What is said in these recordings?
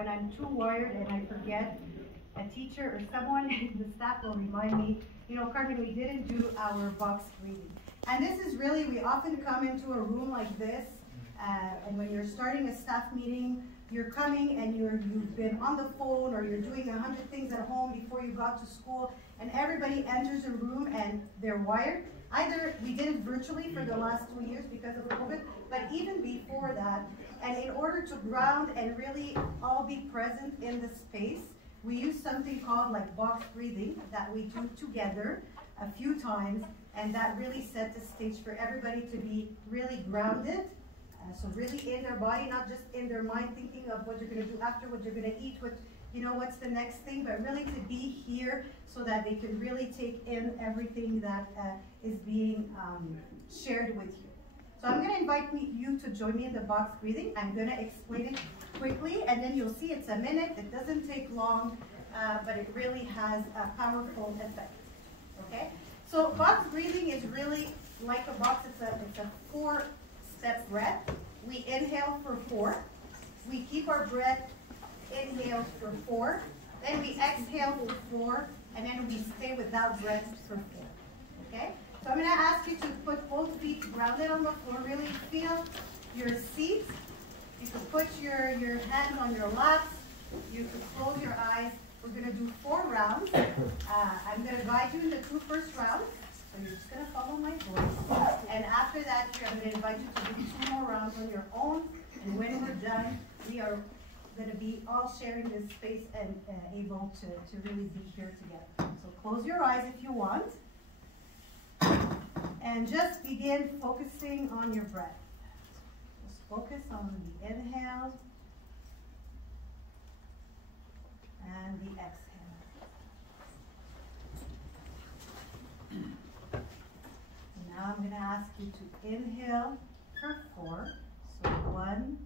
when I'm too wired and I forget, a teacher or someone in the staff will remind me, you know, Carmen, we didn't do our box breathing. And this is really, we often come into a room like this, and when you're starting a staff meeting, you're coming and you've been on the phone or you're doing 100 things at home before you got to school, and everybody enters a room and they're wired. Either we did it virtually for the last 2 years because of COVID, but even before that, and in order to ground and really all be present in the space, we use something called like box breathing that we do together a few times, and that really set the stage for everybody to be really grounded. So really in their body, not just in their mind thinking of what you're going to do after, what you're going to eat, what, you know, what's the next thing, but really to be here so that they can really take in everything that is being shared with you. So I'm going to invite you to join me in the box breathing. I'm going to explain it quickly, and then you'll see it's a minute. It doesn't take long, but it really has a powerful effect. Okay? So box breathing is really like a box. It's a 4-step breath. We inhale for 4. We keep our breath inhaled for 4. Then we exhale for 4, and then we stay with that breath for 4. Okay? So I'm going to ask you to put both feet grounded on the floor. Really feel your seat. You can put your hands on your laps. You can close your eyes. We're going to do 4 rounds. I'm going to guide you in the 2 first rounds. So you're just going to follow my voice. And after that, I'm going to invite you to do 2 more rounds on your own. And when we're done, we are going to be all sharing this space and able to really be here together. So close your eyes if you want. And just begin focusing on your breath. Just focus on the inhale and the exhale. Now I'm going to ask you to inhale for 4. So 1,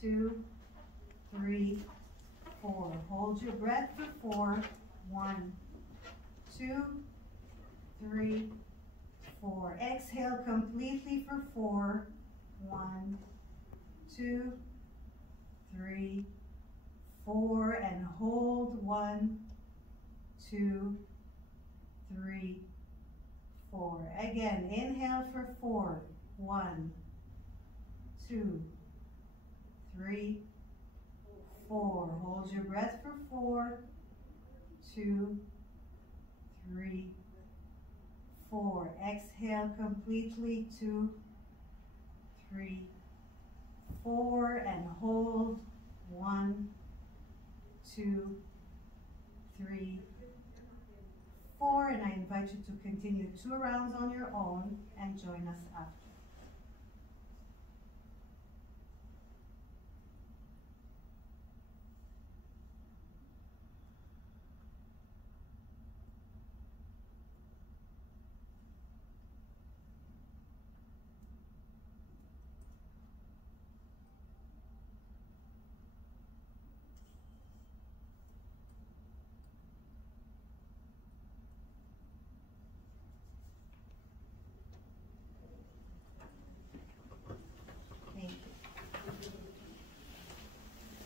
2, 3, 4. Hold your breath for 4. 1, 2, 3, 4. Exhale completely for 4. 1, 2, 3, 4. And hold 1, 2, 3, 4. Again, inhale for 4. 1, 2, 3, 4. Hold your breath for 4. 2, 3, 4. Exhale completely. 2, 3, 4. And hold 1, 2, 3, 4. And I invite you to continue 2 rounds on your own and join us after.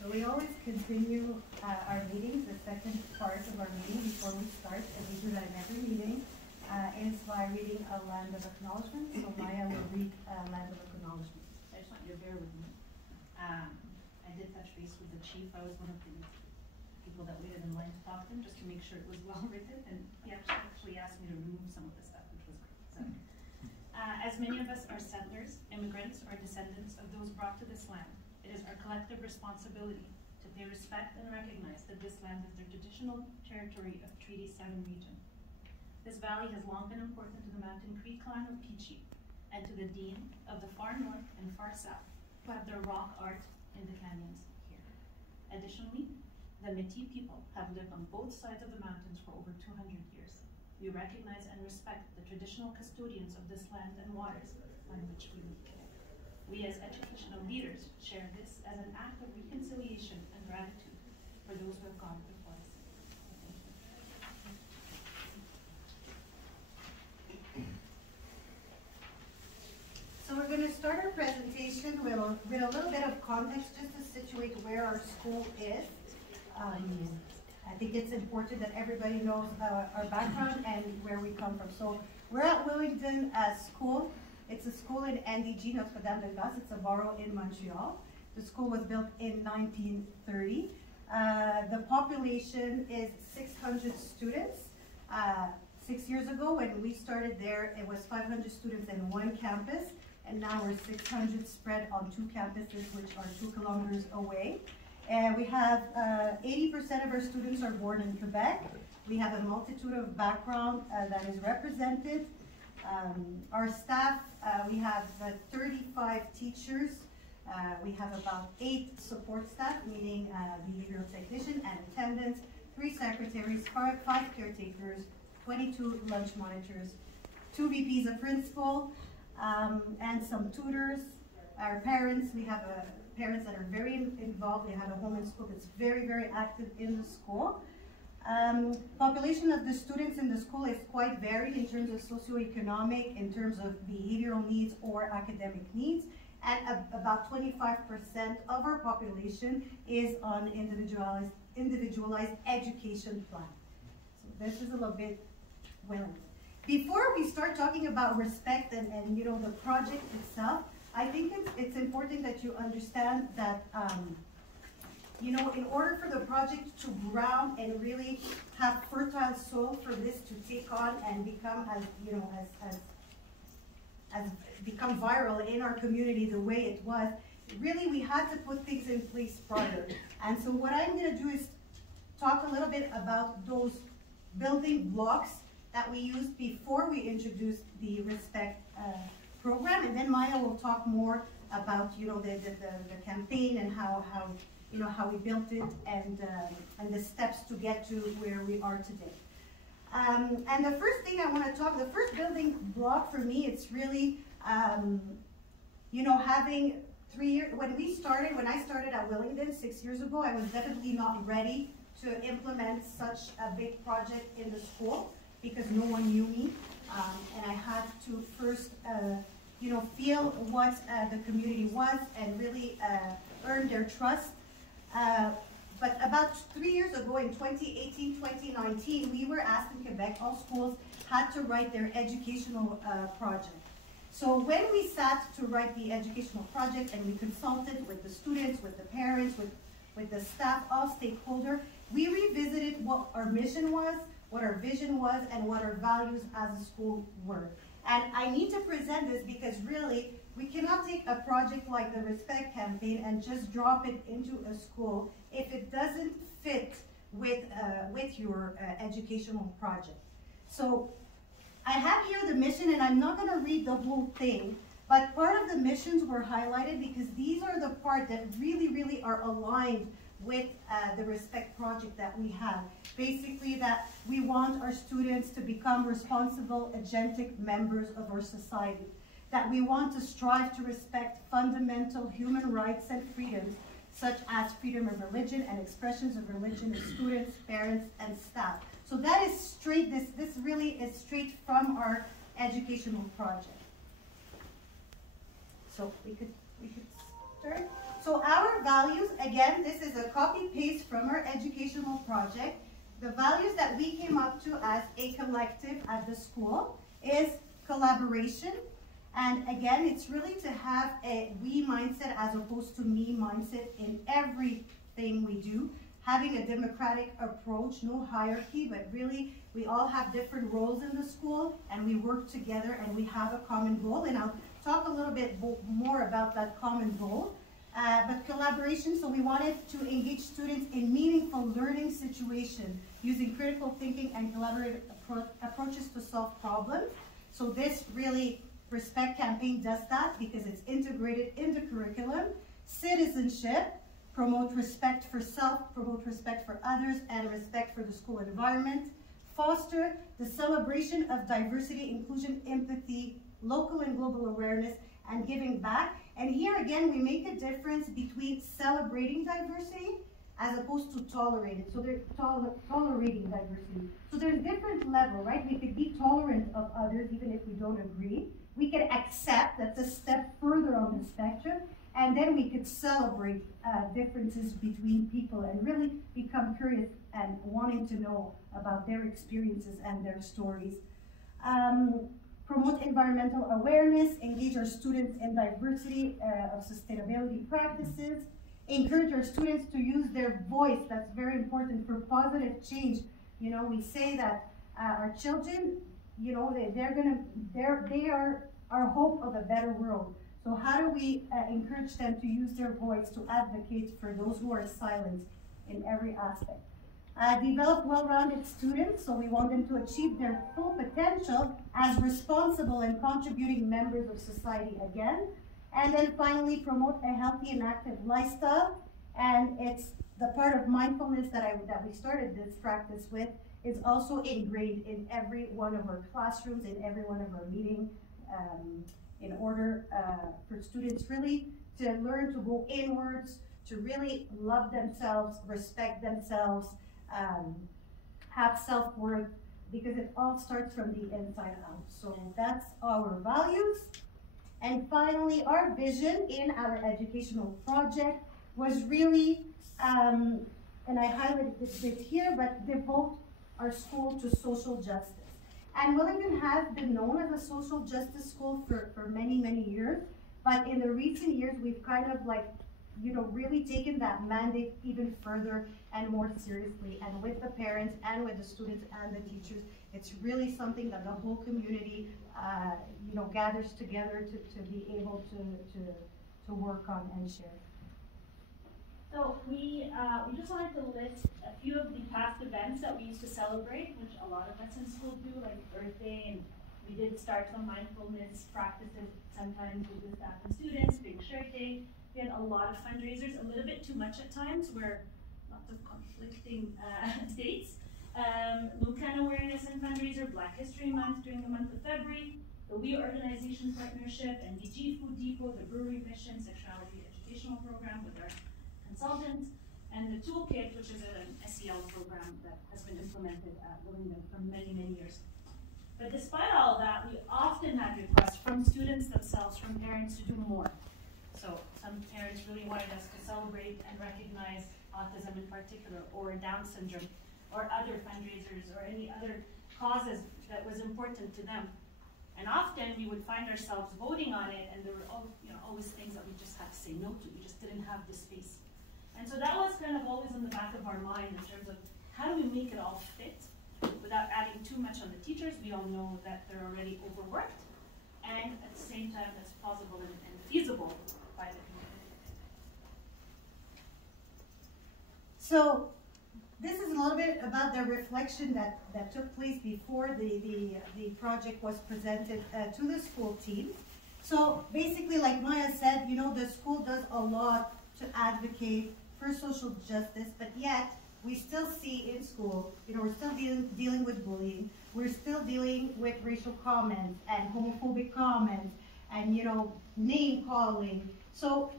We always continue our meetings, the second part of our meeting before we start, and we do that in every meeting, is by reading a land of acknowledgement. So Maya will read a land of acknowledgement. I just want you to bear with me. I did touch base with the chief. I was one of the people that waited in line to talk to him just to make sure it was well written, and he actually asked me to remove some of the stuff, which was great. So, as many of us are settlers, immigrants, or descendants of those brought to this land, it is our collective responsibility to pay respect and recognize that this land is the traditional territory of Treaty 7 region. This valley has long been important to the Mountain Cree clan of Peachey and to the Dean of the far north and far south, who have their rock art in the canyons here. Additionally, the Métis people have lived on both sides of the mountains for over 200 years. We recognize and respect the traditional custodians of this land and waters on which we live. We as educational leaders share this as an act of reconciliation and gratitude for those who have gone before us. So we're going to start our presentation with a little bit of context just to situate where our school is. I think it's important that everybody knows our background and where we come from. So we're at Willingdon School. It's a school in NDG, Notre-Dame-de-Grâce. It's a borough in Montreal. The school was built in 1930. The population is 600 students. 6 years ago, when we started there, it was 500 students in one campus, and now we're 600 spread on 2 campuses, which are 2 kilometers away. And we have 80% of our students are born in Quebec. We have a multitude of background that is represented. Our staff, we have 35 teachers. We have about 8 support staff, meaning behavioral technician and attendants, 3 secretaries, 5 caretakers, 22 lunch monitors, 2 VPs of principal, and some tutors. Our parents, we have parents that are very involved. They have a home in school that's very, very active in the school. Population of the students in the school is quite varied in terms of socioeconomic, in terms of behavioral needs or academic needs. And about 25% of our population is on individualized education plan. So this is a little bit well. Before we start talking about respect and you know, the project itself, I think it's important that you understand that you know, in order for the project to ground and really have fertile soil for this to take on and become as, you know, as become viral in our community the way it was, really we had to put things in place prior. And so what I'm going to do is talk a little bit about those building blocks that we used before we introduced the Respect program, and then Maya will talk more about, you know, the campaign and how you know, how we built it and the steps to get to where we are today. And the first thing I want to talk, the first building block for me, it's really, you know, having 3 years, when I started at Willingdon 6 years ago, I was definitely not ready to implement such a big project in the school because no one knew me. And I had to first, you know, feel what the community was and really earn their trust. But about 3 years ago, in 2018, 2019, we were asked in Quebec, all schools had to write their educational project. So when we sat to write the educational project and we consulted with the students, with the parents, with the staff, all stakeholders, we revisited what our mission was, what our vision was, and what our values as a school were. And I need to present this because really, we cannot take a project like the Respect campaign and just drop it into a school if it doesn't fit with your educational project. So I have here the mission, and I'm not going to read the whole thing, but part of the missions were highlighted because these are the part that really, really are aligned with the Respect project that we have. Basically that we want our students to become responsible, agentic members of our society. That we want to strive to respect fundamental human rights and freedoms, such as freedom of religion and expressions of religion of students, parents, and staff. So that is straight, this really is straight from our educational project. So we could start. So our values, again, this is a copy-paste from our educational project. The values that we came up to as a collective at the school is collaboration. And again, it's really to have a we mindset as opposed to me mindset in everything we do. Having a democratic approach, no hierarchy, but really we all have different roles in the school and we work together and we have a common goal. And I'll talk a little bit more about that common goal. But collaboration, so we wanted to engage students in meaningful learning situations using critical thinking and collaborative approaches to solve problems. So this really, Respect campaign does that because it's integrated in the curriculum. Citizenship, promote respect for self, promote respect for others, and respect for the school environment. Foster the celebration of diversity, inclusion, empathy, local and global awareness, and giving back. And here again, we make a difference between celebrating diversity as opposed to tolerating. So they're tolerating diversity. So there's different level, right? We could be tolerant of others even if we don't agree. We can accept, that's a step further on the spectrum. and then we could celebrate differences between people and really become curious and wanting to know about their experiences and their stories. Promote environmental awareness, engage our students in diversity of sustainability practices, encourage our students to use their voice. That's very important for positive change. You know, we say that our children, you know, they are our hope of a better world. So how do we encourage them to use their voice to advocate for those who are silent in every aspect? Develop well-rounded students, so we want them to achieve their full potential as responsible and contributing members of society again. And then finally, promote a healthy and active lifestyle. And it's the part of mindfulness that we started this practice with is also ingrained in every one of our classrooms, in every one of our meetings, in order for students really to learn to go inwards, to really love themselves, respect themselves, have self-worth, because it all starts from the inside out. So that's our values. And finally, our vision in our educational project was really, and I highlighted it here, but devote our school to social justice. And Willingdon has been known as a social justice school for many, many years, but in the recent years, we've kind of like, you know, really taken that mandate even further and more seriously. And with the parents and with the students and the teachers, it's really something that the whole community, you know, gathers together to be able to work on and share. So we just wanted to list a few of the past events that we used to celebrate, which a lot of us in school do, like Earth Day, and we did start some mindfulness practices sometimes with the staff and students, Big Shirt Day. We had a lot of fundraisers, a little bit too much at times, where lots of conflicting dates. Lucan Awareness and Fundraiser, Black History Month during the month of February, the We Organization Partnership, NDG Food Depot, the Brewery Mission Sexuality Educational Program with our consultants, and the Toolkit, which is an SEL program that has been implemented at Willingdon for many, many years. But despite all of that, we often had requests from students themselves, from parents to do more. So some parents really wanted us to celebrate and recognize autism in particular, or Down syndrome, or other fundraisers, or any other causes that was important to them. And often we would find ourselves voting on it, and there were always things that we just had to say no to. We just didn't have the space. And so that was kind of always in the back of our mind in terms of how do we make it all fit without adding too much on the teachers. We all know that they're already overworked, and at the same time that's plausible and feasible by the community. So this is a little bit about the reflection that took place before the project was presented to the school team. So basically, like Maya said, you know, the school does a lot to advocate for social justice, but yet we still see in school, you know, we're still dealing with bullying, we're still dealing with racial comments and homophobic comments and, you know, name calling. So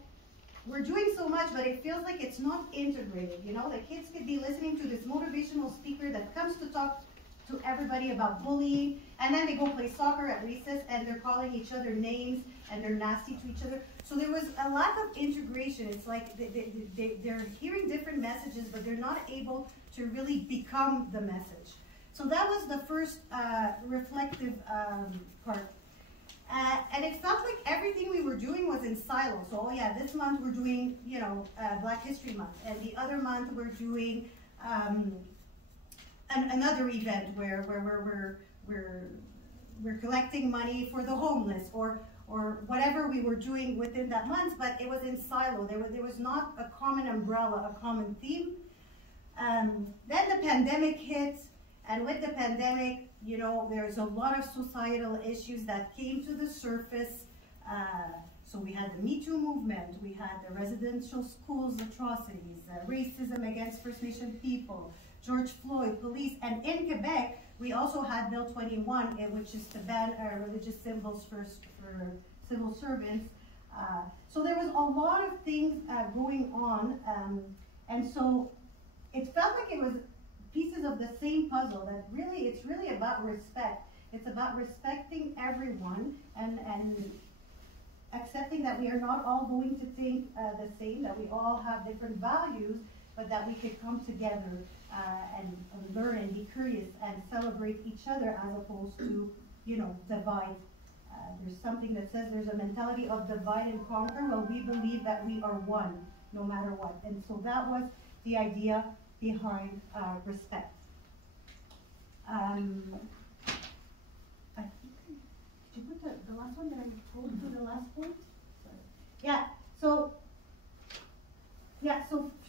we're doing so much, but it feels like it's not integrated. You know, the kids could be listening to this motivational speaker that comes to talk to everybody about bullying, and then they go play soccer at recess and they're calling each other names and they're nasty to each other. So there was a lack of integration. It's like they're hearing different messages, but they're not able to really become the message. So that was the first reflective part. And it felt like everything we were doing was in silos. So, oh yeah, this month we're doing, you know, Black History Month, and the other month we're doing another event where we're collecting money for the homeless, or whatever we were doing within that month. But it was in silo. There was not a common umbrella, a common theme. Then the pandemic hit, and with the pandemic, you know, there's a lot of societal issues that came to the surface. So we had the Me Too movement, we had the residential schools atrocities, racism against First Nation people, George Floyd, police, and in Quebec, we also had Bill 21, which is to ban religious symbols for civil servants. So there was a lot of things going on, and so it felt like it was pieces of the same puzzle, that really, it's really about respect. It's about respecting everyone and accepting that we are not all going to think the same, that we all have different values, but that we could come together and learn and be curious and celebrate each other as opposed to, divide. There's something that says there's a mentality of divide and conquer. Well, we believe that we are one, no matter what. And so that was the idea behind respect. I think, did you put the last one that I told you the last point? Sorry.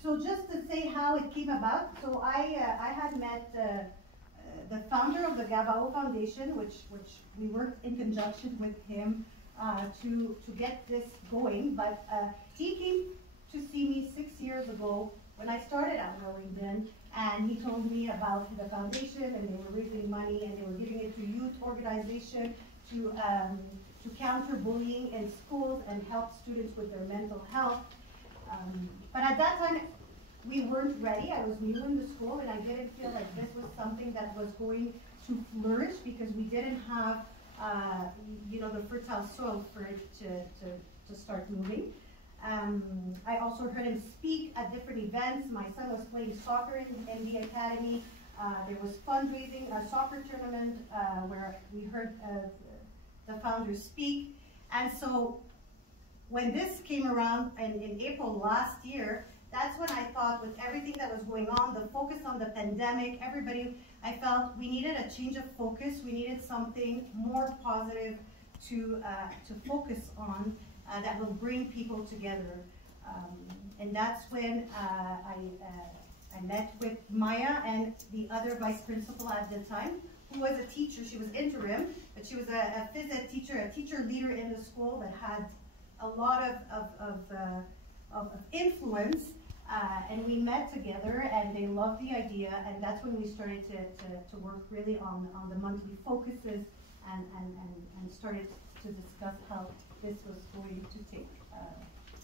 So just to say how it came about, so I had met the founder of the Gabao Foundation, which we worked in conjunction with him to get this going, but he came to see me 6 years ago when I started at Wellington, and he told me about the foundation, and they were raising money, and they were giving it to youth organization to counter bullying in schools and help students with their mental health. But at that time, we weren't ready. I was new in the school, and I didn't feel like this was something that was going to flourish because we didn't have, the fertile soil for it to start moving. I also heard him speak at different events. My son was playing soccer in the academy. There was fundraising, a soccer tournament where we heard the founder speak. And so when this came around in April last year, that's when I thought, with everything that was going on, the focus on the pandemic, I felt we needed a change of focus. We needed something more positive to focus on that will bring people together. And that's when I met with Maya and the other vice principal at the time, who was a teacher. She was interim, but she was a phys ed teacher, a teacher leader in the school that had a lot of influence. And we met together, and they loved the idea, and that's when we started to work really on the monthly focuses and started to discuss how this was going to take place.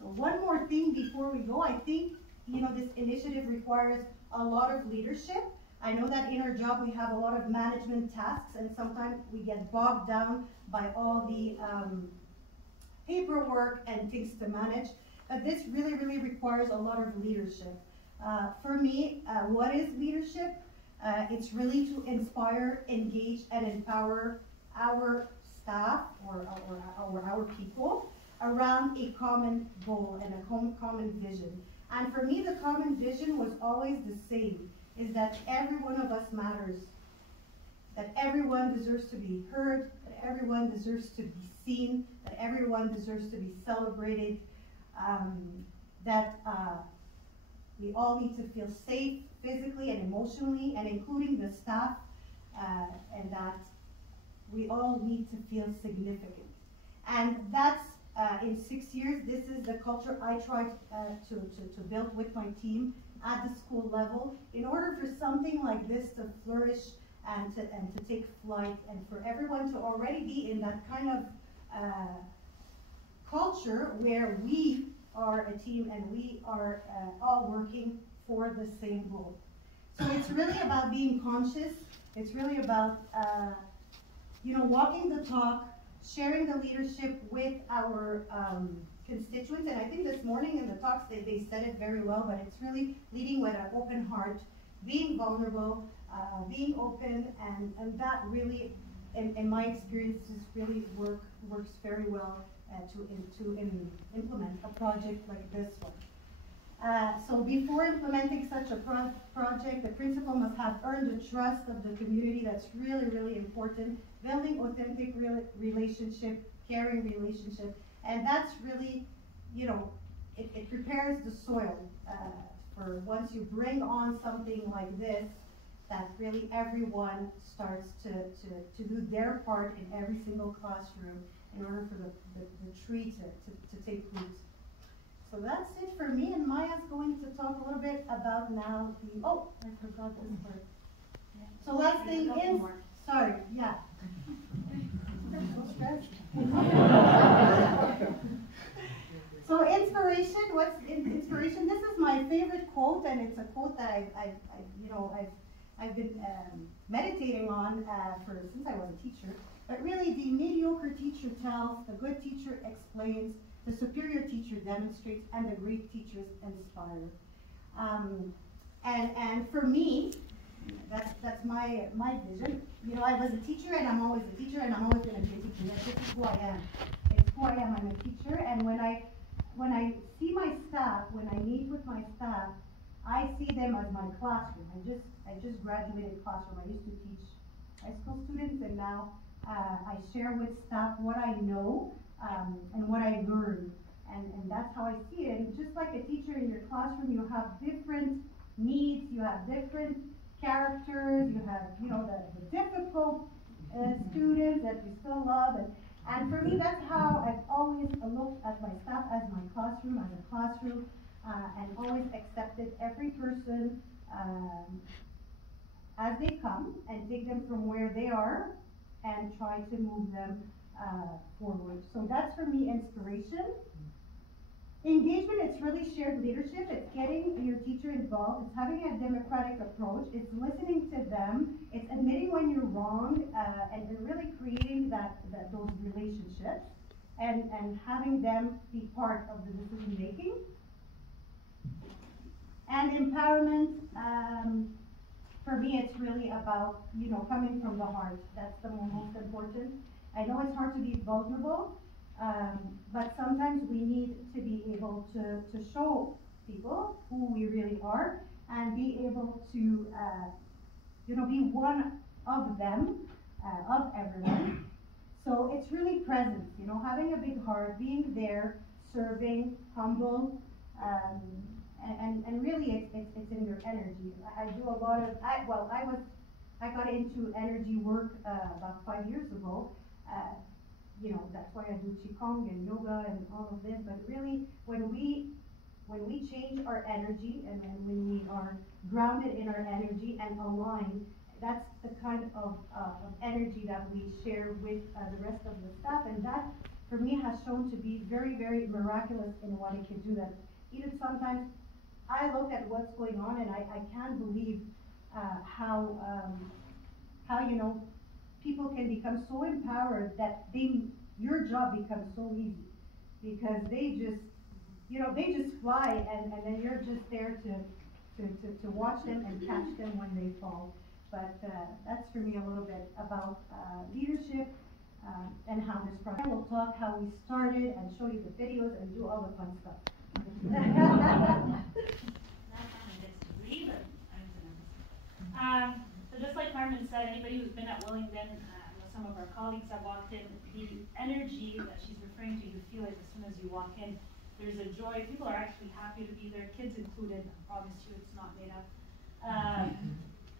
So one more thing before we go, I think this initiative requires a lot of leadership. I know that in our job we have a lot of management tasks, and sometimes we get bogged down by all the paperwork and things to manage. But this really, really requires a lot of leadership. For me, what is leadership? It's really to inspire, engage, and empower our staff or our people around a common goal and a common vision. And for me, the common vision was always the same, is that every one of us matters, that everyone deserves to be heard, that everyone deserves to be seen, that everyone deserves to be celebrated, that we all need to feel safe physically and emotionally, and including the staff, and that we all need to feel significant. And that's, in 6 years, this is the culture I tried to build with my team at the school level in order for something like this to flourish and to take flight, and for everyone to already be in that kind of culture where we are a team and we are all working for the same goal. So it's really about being conscious. It's really about walking the talk, sharing the leadership with our constituents. And I think this morning in the talks they said it very well, but it's really leading with an open heart, being vulnerable, being open, and that really, in my experiences, really works very well to implement a project like this one. So before implementing such a project, the principal must have earned the trust of the community. That's really, really important. Building authentic relationship, caring relationship, and that's really, it prepares the soil for once you bring on something like this, that really everyone starts to do their part in every single classroom in order for the tree to take root. So that's it for me, and Maya's going to talk a little bit about now the, oh, I forgot this part. So last thing is, sorry, yeah. So inspiration, what's inspiration? This is my favorite quote, and it's a quote that I've I've been meditating on since I was a teacher. But really, the mediocre teacher tells, the good teacher explains, the superior teacher demonstrates, and the great teachers inspire. And for me, that's my vision. You know, I was a teacher, and I'm always a teacher, and I'm always going to be a teacher. This is who I am. It's who I am. I'm a teacher, and when I see my staff, when I meet with my staff, I see them as my classroom. I just graduated classroom. I used to teach high school students, and now I share with staff what I know and what I learned, and that's how I see it. And just like a teacher in your classroom, you have different needs, you have different characters, you have, you know, the difficult students that you still love, and for me, that's how I've always looked at my staff as my classroom, and always accepted every person as they come, and take them from where they are and try to move them forward. So that's for me inspiration. Engagement, it's really shared leadership. It's getting your teacher involved. It's having a democratic approach. It's listening to them. It's admitting when you're wrong, and really creating those relationships, and having them be part of the decision making. And empowerment, for me, it's really about, you know, coming from the heart. That's the most important. I know it's hard to be vulnerable, but sometimes we need to be able to show people who we really are, and be able to, you know, be one of them, of everyone. So it's really presence, you know, having a big heart, being there, serving, humble, and really it's in your energy. I do a lot of, I got into energy work about 5 years ago. You know, that's why I do Qigong and yoga and all of this, but really when we change our energy, and when we are grounded in our energy and aligned, that's the kind of energy that we share with the rest of the staff, and that for me has shown to be very, very miraculous in what it can do. That even sometimes I look at what's going on, and I can't believe how you know, people can become so empowered that your job becomes so easy, because they just, you know, they just fly, and then you're just there to watch them and catch them when they fall. But that's for me a little bit about leadership, and how this project. We'll talk how we started and show you the videos and do all the fun stuff. So just like Carmen said, anybody who's been at Willingdon, some of our colleagues have walked in, the energy that she's referring to, you feel it as soon as you walk in. There's a joy. People are actually happy to be there, kids included. I promise you it's not made up.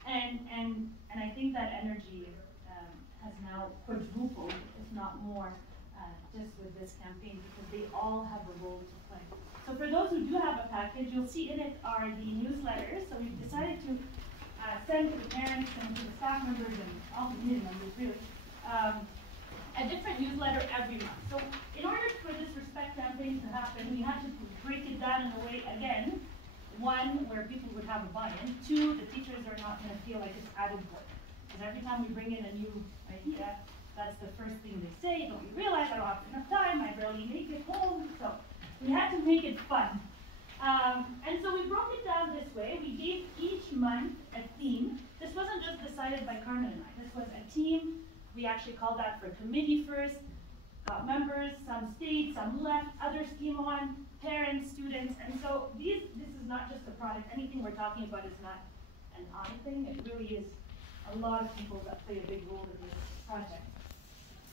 And I think that energy has now quadrupled, if not more, just with this campaign, because they all have a role to play. So for those who do have a package, you'll see in it are the newsletters. So we've decided to send to the parents and to the staff members and all the community members, really, a different newsletter every month. So in order for this respect campaign to happen, we had to break it down in a way, again, one, where people would have a buy-in. Two, the teachers are not going to feel like it's added work. Because every time we bring in a new idea, that's the first thing they say, but we realize I don't have enough time, I barely make it home, so we had to make it fun. And so we broke it down this way. We gave each month a theme. This wasn't just decided by Carmen and I. This was a team. We actually called that for committee first. Got members, some stayed, some left, others came on, parents, students. And so this is not just a product. Anything we're talking about is not an odd thing. It really is a lot of people that play a big role in this project.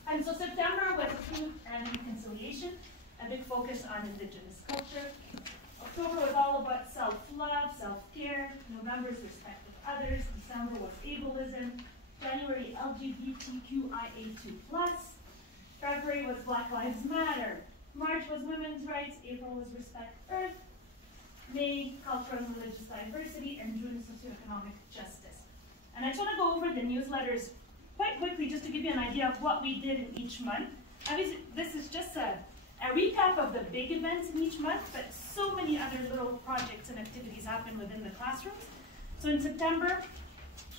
And so September was Truth and Reconciliation, a big focus on Indigenous culture. October was all about self-love, self-care. November's respect of others. December was ableism. January, LGBTQIA2+. February was Black Lives Matter. March was women's rights. April was Respect Earth. May, cultural and religious diversity. And June, socioeconomic justice. And I just want to go over the newsletters quite quickly just to give you an idea of what we did in each month. Obviously, this is just a recap of the big events in each month, but so many other little projects and activities happen within the classrooms. So in September,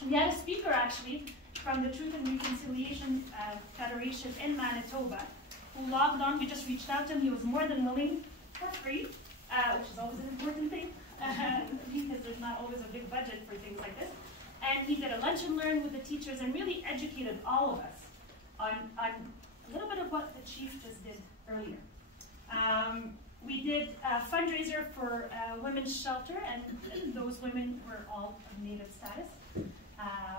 We had a speaker actually from the Truth and Reconciliation Federation in Manitoba who logged on. We just reached out to him. He was more than willing for free, which is always an important thing because there's not always a big budget for things like this. And he did a lunch and learn with the teachers and really educated all of us on a little bit of what the chief just did earlier. We did a fundraiser for women's shelter, and those women were all of Native status.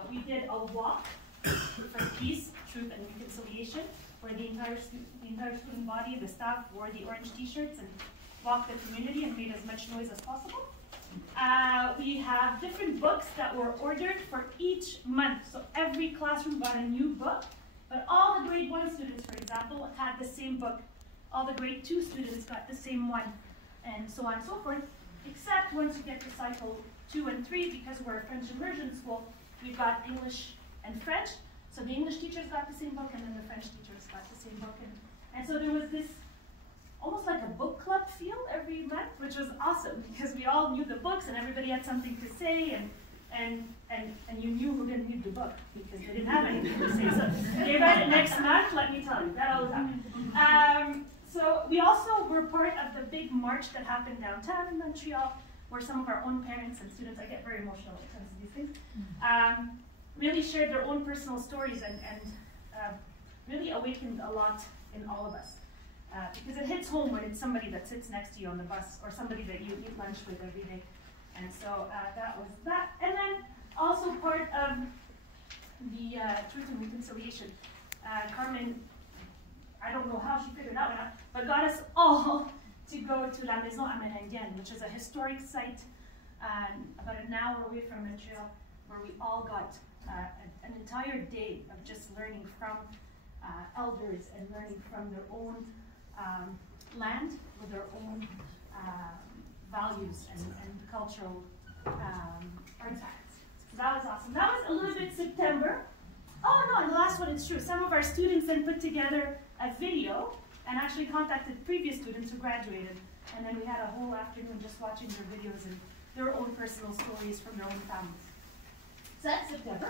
We did a walk for peace, truth, and reconciliation, where the entire student body, the staff, wore the orange t-shirts and walked the community and made as much noise as possible. We have different books that were ordered for each month. So every classroom got a new book, but all the grade 1 students, for example, had the same book. All the grade 2 students got the same one, and so on and so forth, except once you get to cycle 2 and 3, because we're a French immersion school, we've got English and French. So the English teachers got the same book, and then the French teachers got the same book. And so there was this almost like a book club feel every month, which was awesome, because we all knew the books, and everybody had something to say, and you knew who didn't read the book, because they didn't have anything to say. So they read it next month, let me tell you, that all the time. So we also were part of the big march that happened downtown in Montreal, where some of our own parents and students, I get very emotional when it comes to these things, really shared their own personal stories and really awakened a lot in all of us. Because it hits home when it's somebody that sits next to you on the bus or somebody that you eat lunch with every day. And so that was that. And then also part of the Truth and Reconciliation. Carmen, I don't know how she figured that one out, but got us all to go to La Maison Amérindienne, which is a historic site about an hour away from Montreal, where we all got an entire day of just learning from elders and learning from their own land with their own values and cultural artifacts. So that was awesome. That was a little bit September. Oh no, and the last one is true. Some of our students then put together a video and actually contacted previous students who graduated. And then we had a whole afternoon just watching their videos and their own personal stories from their own families. So that's September.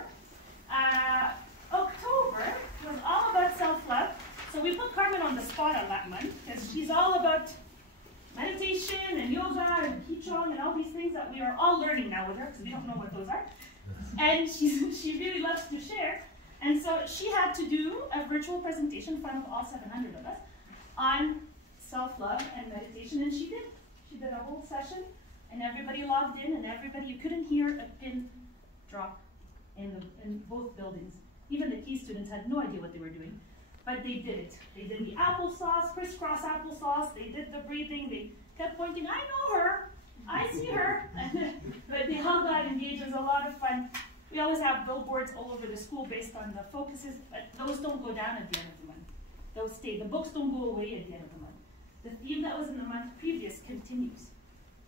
October was all about self-love. So we put Carmen on the spot on that month because she's all about meditation and yoga and Qigong and all these things that we are all learning now with her because we don't know what those are. And she really loves to share. And so she had to do a virtual presentation in front of all 700 of us on self-love and meditation, and she did. She did a whole session, and everybody logged in, and everybody, you couldn't hear a pin drop in both buildings. Even the key students had no idea what they were doing, but they did it. They did the applesauce, crisscross applesauce, they did the breathing, they kept pointing, I know her, I see her, but they all got engaged. It was a lot of fun. We always have billboards all over the school based on the focuses, but those don't go down at the end of the month. Those stay. The books don't go away at the end of the month. The theme that was in the month previous continues.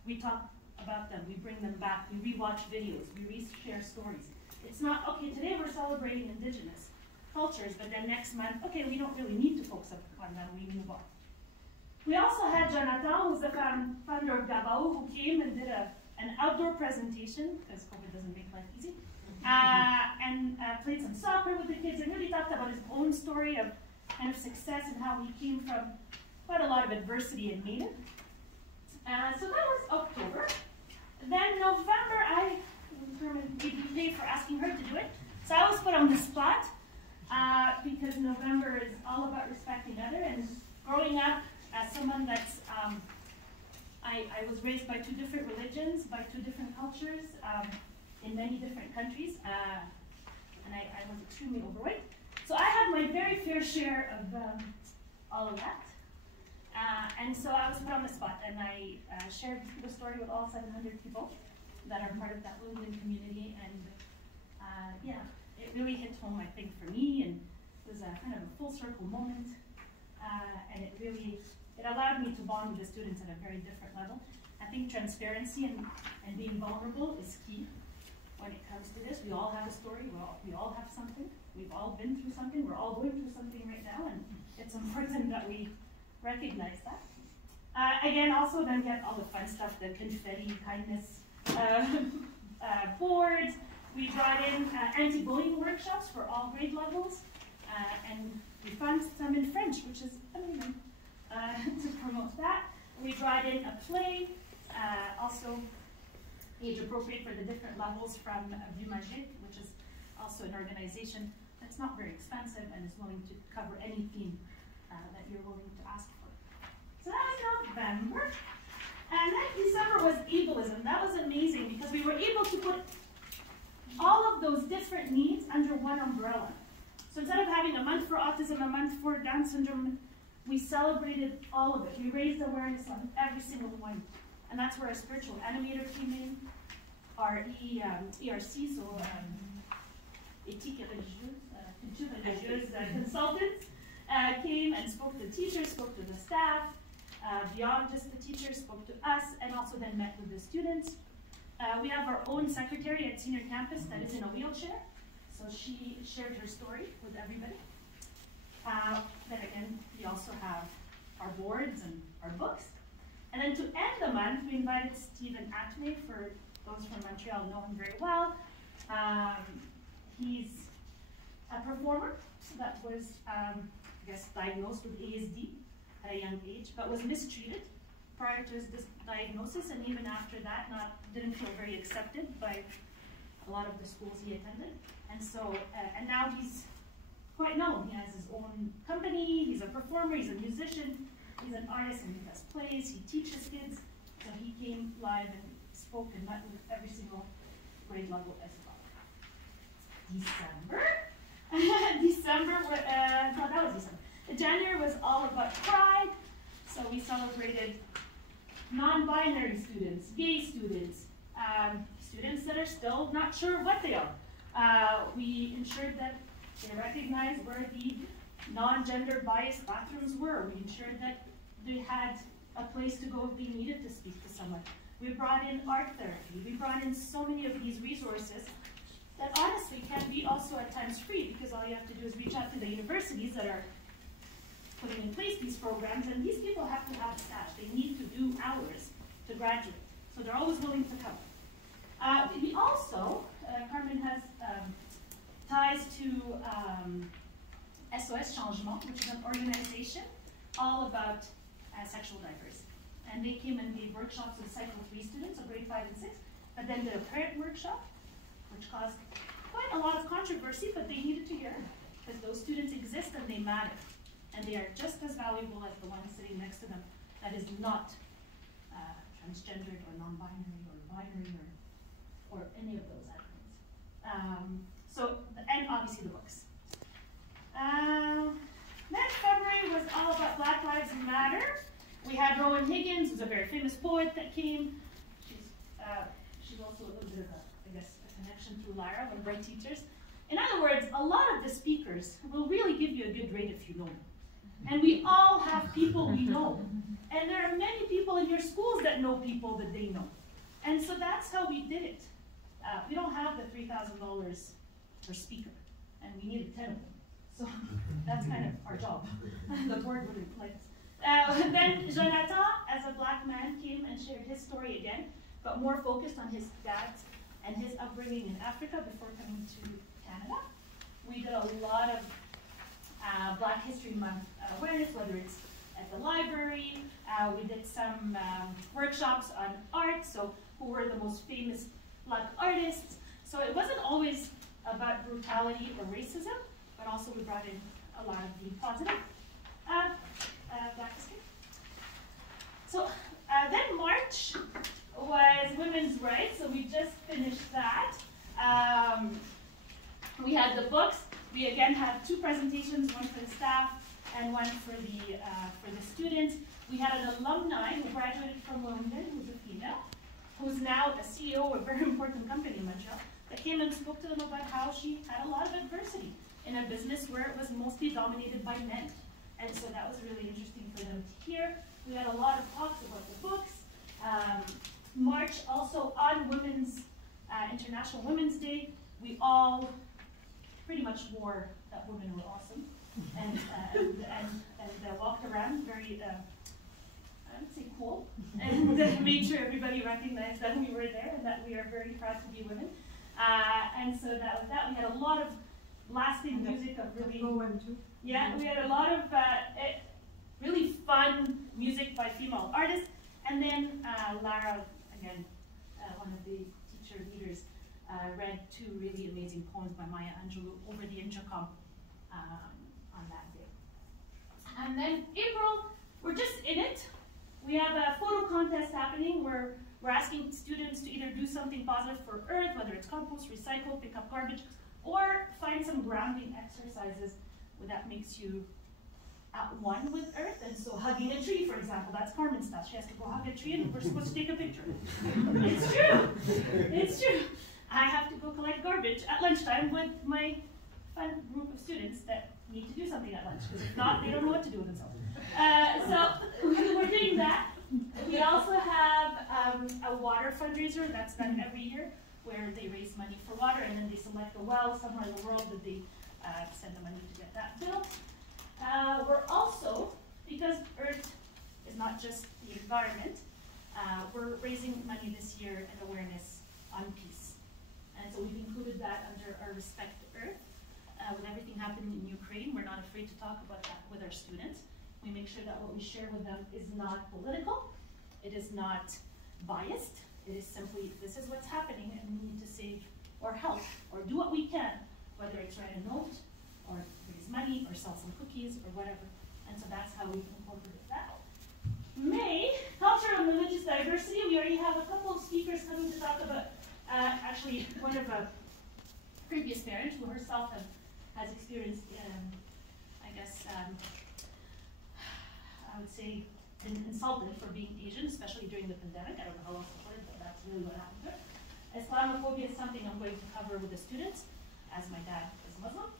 We talk about them, we bring them back, we rewatch videos, we re-share stories. It's not, okay, today we're celebrating Indigenous cultures, but then next month, okay, we don't really need to focus on them, we move on. We also had Jonathan, who's the founder of Gabao, who came and did an outdoor presentation, because COVID doesn't make life easy, and played some soccer with the kids and really talked about his own story of kind of success and how he came from quite a lot of adversity and made it. So that was October. Then November, we paid for asking her to do it. So I was put on the spot because November is all about respecting others. And growing up as someone that's, I was raised by 2 different religions, by 2 different cultures, in many different countries, and I was extremely overweight. So I had my very fair share of all of that. And so I was put on the spot, and I shared the story with all 700 people that are part of that Lululemon community, and yeah, it really hit home, I think, for me, and it was a kind of a full circle moment, and it allowed me to bond with the students at a very different level. I think transparency and being vulnerable is key when it comes to this. We all have a story, we all have something, we've all been through something, we're all going through something right now, and it's important that we recognize that. Again, also then get all the fun stuff, the confetti, kindness boards, We brought in anti-bullying workshops for all grade levels, and we found some in French, which is amazing, to promote that. We brought in a play, also age appropriate for the different levels from Vue Magique, which is also an organization that's not very expensive and is willing to cover any theme that you're willing to ask for. So that was November. And then December was ableism. That was amazing because we were able to put all of those different needs under one umbrella. So instead of having a month for autism, a month for Down syndrome, we celebrated all of it. We raised awareness on every single one. And that's where our spiritual animator came in, our ERC, so Éthique et Religieuse consultants came and spoke to teachers, spoke to the staff, beyond just the teachers, spoke to us, and also then met with the students. We have our own secretary at senior campus that is in a wheelchair, so she shared her story with everybody. Then again, we also have our boards and our books. And then to end the month, we invited Stephen Atme. For those from Montreal know him very well. He's a performer that was, I guess, diagnosed with ASD at a young age, but was mistreated prior to his diagnosis, and even after that, didn't feel very accepted by a lot of the schools he attended. And so, and now he's quite known. He has his own company, he's a performer, he's a musician, he's an artist, and he does plays, he teaches kids. So he came live and spoke and met with every single grade level as well. December, no, that was December. January was all about pride. So we celebrated non-binary students, gay students, students that are still not sure what they are. We ensured that they recognized where the non-gender biased bathrooms were. We ensured that they had a place to go if they needed to speak to someone. We brought in art therapy. We brought in so many of these resources that honestly can be also at times free, because all you have to do is reach out to the universities that are putting in place these programs, and these people have to have staff. They need to do hours to graduate, so they're always willing to come. We also, Carmen has ties to SOS Changement, which is an organization all about sexual diversity. And they came and gave workshops with Cycle 3 students, so grade 5 and 6, but then did a parent workshop, which caused quite a lot of controversy, but they needed to hear it, because those students exist and they matter. And they are just as valuable as the one sitting next to them that is not transgendered or non-binary or binary or any of those acronyms. And obviously the books. Then February was all about Black Lives Matter. We had Rowan Higgins, who's a very famous poet that came. She's also a little bit of a connection through Lyra, one of our teachers. In other words, a lot of the speakers will really give you a good rate if you know them. And we all have people we know. And there are many people in your schools that know people that they know. And so that's how we did it. We don't have the $3,000 per speaker, and we needed 10 of them. So that's kind of our job. The board wouldn't like us. Then Jonathan, as a Black man, came and shared his story again, but more focused on his dad and his upbringing in Africa before coming to Canada. We did a lot of Black History Month awareness, whether it's at the library. We did some workshops on art, so who were the most famous Black artists. So it wasn't always about brutality or racism, but also we brought in a lot of the positive Black history. So then March was women's rights, so we just finished that. We had the books. We again had 2 presentations, one for the staff and one for the students. We had an alumni who graduated from London, who's a female, who's now a CEO of a very important company in Montreal, that came and spoke to them about how she had a lot of adversity in a business where it was mostly dominated by men. And so that was really interesting for them to hear. We had a lot of talks about the books. March also on International Women's Day, we all pretty much wore that women were awesome and walked around very, I would say cool, and made sure everybody recognized that we were there and that we are very proud to be women. And so that was that. We had a lot of lasting music of really, yeah, we had a lot of really fun music by female artists. And then Lara, again, one of the teacher leaders, read 2 really amazing poems by Maya Angelou over the intercom on that day. And then April, we're just in it. We have a photo contest happening where we're asking students to either do something positive for Earth, whether it's compost, recycle, pick up garbage, or find some grounding exercises that makes you at one with Earth. And so hugging a tree, for example, that's Carmen's stuff. She has to go hug a tree and we're supposed to take a picture. It's true. It's true. I have to go collect garbage at lunchtime with my fun group of students that need to do something at lunch, because if not, they don't know what to do with themselves. So we're doing that. We also have a water fundraiser that's done every year, where they raise money for water, and then they select a well somewhere in the world that they send the money to get that built. We're also, because Earth is not just the environment, we're raising money this year and awareness on peace. And so we've included that under our Respect Earth. With everything happening in Ukraine, we're not afraid to talk about that with our students. We make sure that what we share with them is not political, it is not biased, it is simply, this is what's happening and we need to save or help or do what we can, whether it's write a note or raise money or sell some cookies or whatever. And so that's how we incorporate that. May, culture and religious diversity. We already have a couple of speakers coming to talk about, actually one of a previous parent who herself has experienced, I guess, I would say, been insulted for being Asian, especially during the pandemic. I don't know how long supported, but that's really what happened to her. Islamophobia is something I'm going to cover with the students, as my dad is Muslim.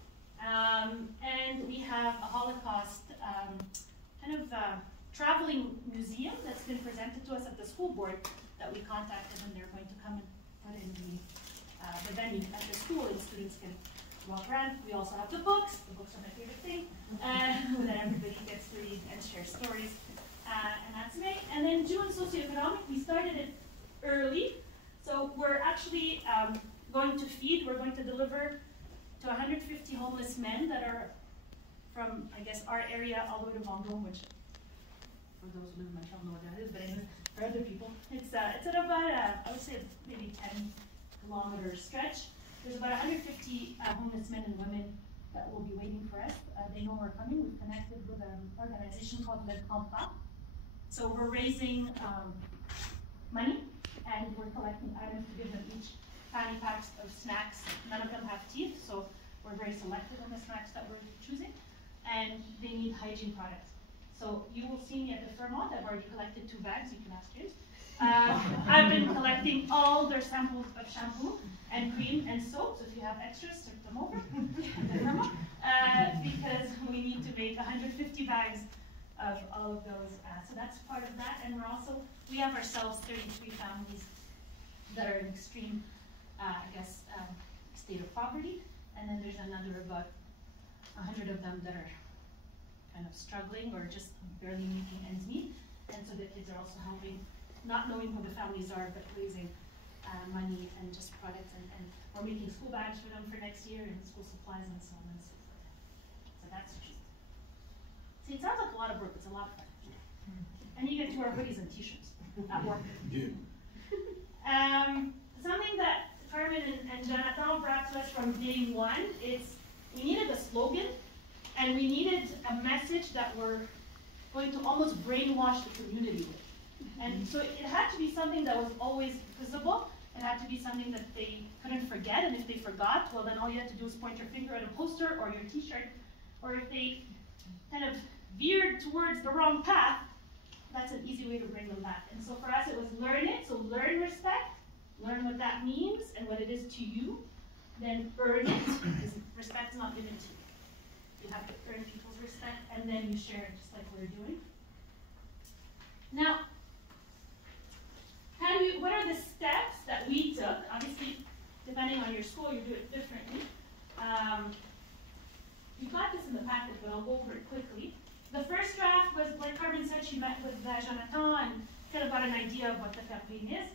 And we have a Holocaust traveling museum that's been presented to us at the school board that we contacted, and they're going to come and put in the venue at the school, and students can walk around. We also have the books. The books are my favorite thing, that everybody gets to read and share stories. And that's May. And then June, socioeconomic, we started it early. So we're actually going to feed, we're going to deliver to 150 homeless men that are from, I guess, our area all the way to Vendôme, which for those who live in Montreal know what that is, but anyway, for other people, it's at about, I would say, maybe 10-kilometer stretch. There's about 150 homeless men and women that will be waiting for us. They know we're coming. We've connected with an organization called Le Grand Pas. So we're raising money, and we're collecting items to give them each fanny packs of snacks. None of them have teeth, so we're very selective on the snacks that we're choosing. And they need hygiene products. So you will see me at the Fairmont. I've already collected 2 bags. You can ask James. I've been collecting all their samples of shampoo and cream and soap. So if you have extras, take them over at the Fairmont, because we need to make 150 bags of all of those. So that's part of that. And we have ourselves 33 families that are in extreme, state of poverty. And then there's another about 100 of them that are kind of struggling or just barely making ends meet. And so the kids are also helping, not knowing who the families are, but raising money and just products. And we're making school bags for them for next year and school supplies and so on and so forth. So that's just, see, it sounds like a lot of work. It's a lot of fun. And you get to wear hoodies and t-shirts at work. Yeah. Something that Carmen and Jonathan brought to us from day one is we needed a slogan and we needed a message that we're going to almost brainwash the community with. And so it had to be something that was always visible. It had to be something that they couldn't forget, and if they forgot, well then all you had to do is point your finger at a poster or your t-shirt, or if they kind of veered towards the wrong path, that's an easy way to bring them back. And so for us it was learn it, so learn respect, learn what that means and what it is to you, then earn it, because respect is not given to you. You have to earn people's respect, and then you share it just like we're doing. Now, what are the steps that we took? Obviously, depending on your school, you do it differently. You got this in the packet, but I'll go over it quickly. The first draft was, like Carmen said, she met with Jonathan and kind of got an idea of what the campaign is.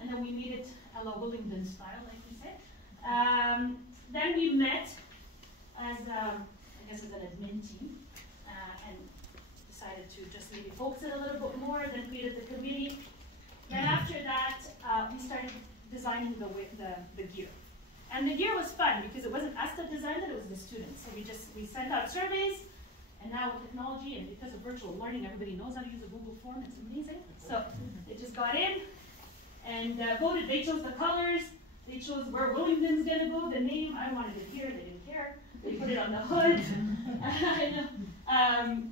And then we made it a la Willingdon style, like we said. Then we met as, I guess, as an admin team, and decided to just maybe focus it a little bit more, then created the committee. Then after that, we started designing the gear. And the gear was fun because it wasn't us that designed it, it was the students. So we sent out surveys, and now with technology and because of virtual learning, everybody knows how to use a Google form, it's amazing. So they just got in and voted. They chose the colors, they chose where Willingdon's gonna go, the name. I wanted it here, they didn't care. They put it on the hood.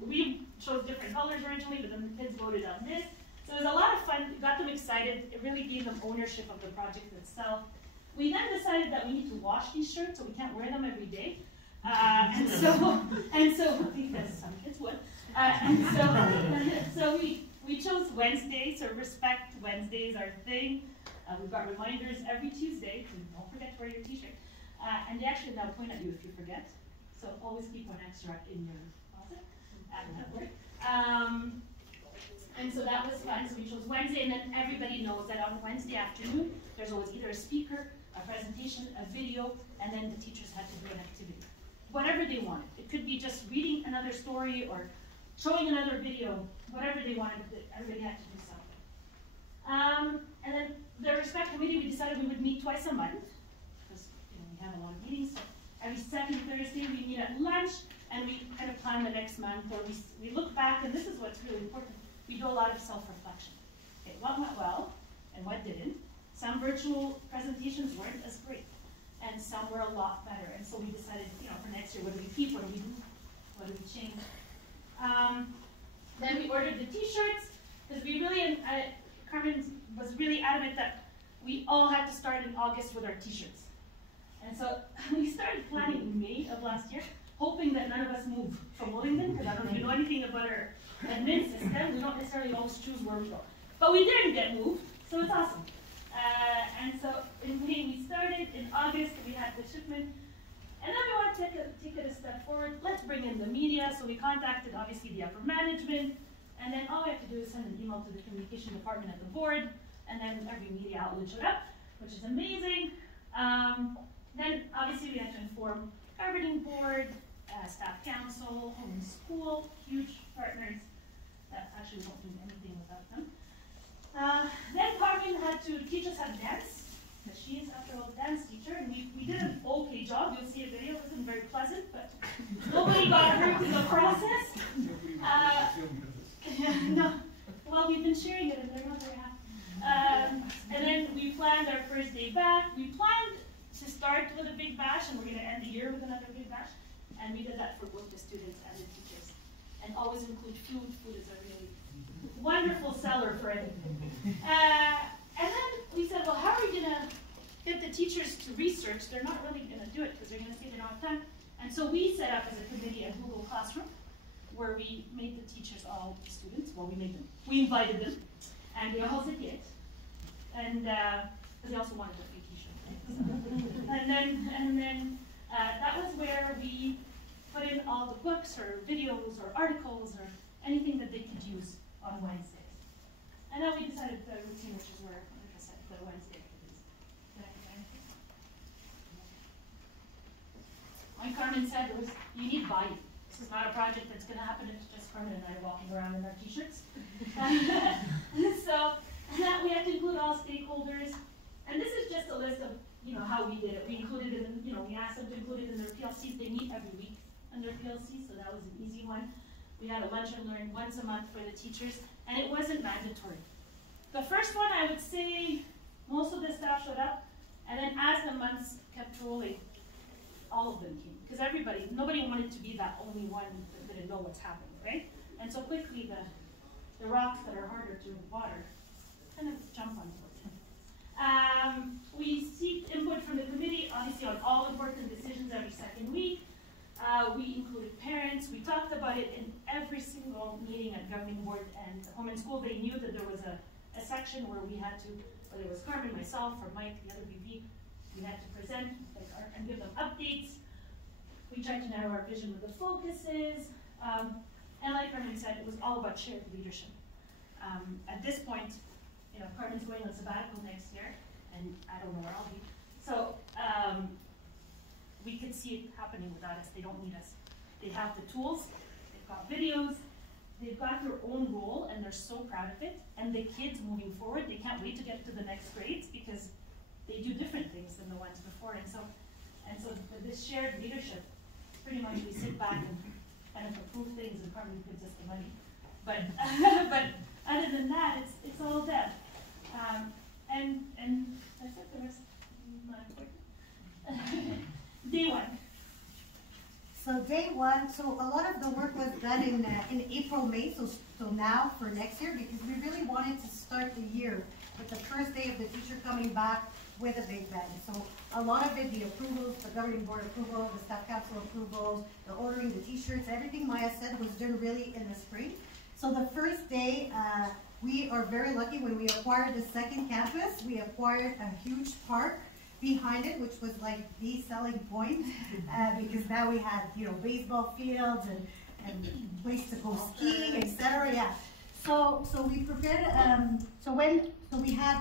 We chose different colors originally, but then the kids voted on this. So it was a lot of fun, it got them excited, it really gave them ownership of the project itself. We then decided that we need to wash these shirts, so we can't wear them every day. And so because some kids would. So we chose Wednesday, so Respect Wednesday is our thing. We've got reminders every Tuesday, so don't forget to wear your t-shirt. And they actually now point at you if you forget. So always keep one extra in your closet at work. And so that was fun, so we chose Wednesday, and then everybody knows that on Wednesday afternoon, there's always either a speaker, a presentation, a video, and then the teachers had to do an activity. Whatever they wanted. It could be just reading another story or showing another video, whatever they wanted, everybody had to do something. And then the Respect Committee, we decided we would meet twice a month, because we have a lot of meetings, so every second Thursday we meet at lunch, and we kind of plan the next month, or we look back, and this is what's really important. We do a lot of self-reflection. Okay, what went well, and what didn't. Some virtual presentations weren't as great, and some were a lot better. And so we decided, for next year, what do we keep, what do we do, what do we change? Then we ordered the t-shirts, because we really, Carmen was really adamant that we all had to start in August with our t-shirts. And so we started planning in May of last year, hoping that none of us move from Willingdon, because I don't know if you know anything about our admin system, we don't necessarily always choose where we go. But we didn't get moved, so it's awesome. And so in May we started, in August we had the shipment, and then we want to take it a step forward. Let's bring in the media, so we contacted obviously the upper management, and then all we have to do is send an email to the communication department at the board, and then every media outlet showed up, which is amazing. Then obviously we had to inform governing board, staff council, home and school, huge partners that actually won't do anything without them. Then Carmen had to teach us how to dance, because she is, after all, a dance teacher, and we did an okay job. You'll see a video, it wasn't very pleasant, but nobody got hurt in the process. No, well, we've been sharing it, and they're not very happy. And then we planned our first day back. We planned to start with a big bash, and we're going to end the year with another big bash. And we did that for both the students and the teachers. And always include food. Food is a really wonderful seller for anything. And then we said, well, how are we going to get the teachers to research? They're not really going to do it because they're going to say they don't have time. And so we set up as a committee a Google Classroom where we made the teachers all the students. Well, we invited them, and they all said yes. And because they also wanted a free t-shirt. Right? And then that was where we put in all the books or videos or articles or anything that they could use on Wednesdays. And then we decided the routine, which is where, like I said, the Wednesday activities. Like Carmen said, you need buy-in. This is not a project that's going to happen. It's just Carmen and I walking around in our t-shirts. So we had to include all stakeholders. And this is just a list of how we did it. We included it in, we asked them to include it in their PLCs. They meet every week in their PLCs, so that was an easy one. We had a lunch and learn once a month for the teachers, and it wasn't mandatory. The first one, I would say, most of the staff showed up, and then as the months kept rolling, all of them came, because nobody wanted to be that only one that didn't know what's happening, right? And so quickly, the rocks that are harder to water kind of jump on board. We seek input from the committee, obviously on all important decisions every second week. We included parents. We talked about it in every single meeting at governing board and home and school. They knew that there was a section where we had to, whether it was Carmen, myself, or Mike, the other VP, we had to present and give them updates. We tried to narrow our vision with the focuses. And like Carmen said, it was all about shared leadership. At this point, Carmen's going on sabbatical next year, and I don't know where I'll be. So we could see it happening without us. They don't need us. They have the tools, they've got videos, they've got their own role, and they're so proud of it. And the kids moving forward, they can't wait to get to the next grades because they do different things than the ones before. And so this shared leadership, pretty much we sit back and kind of approve things, and Carmen gives us the money. But other than that, it's all them. And I said the rest not important. Day one. So day one, so a lot of the work was done in April, May, so now for next year, because we really wanted to start the year with the first day of the teacher coming back with a big bang. So a lot of it, the approvals, the governing board approval, the staff council approvals, the ordering the t-shirts, everything Maya said was done really in the spring. So the first day, we are very lucky when we acquired the second campus. We acquired a huge park behind it, which was like the selling point, because now we had, baseball fields and place to go skiing, etc. Yeah. So we prepared. So we had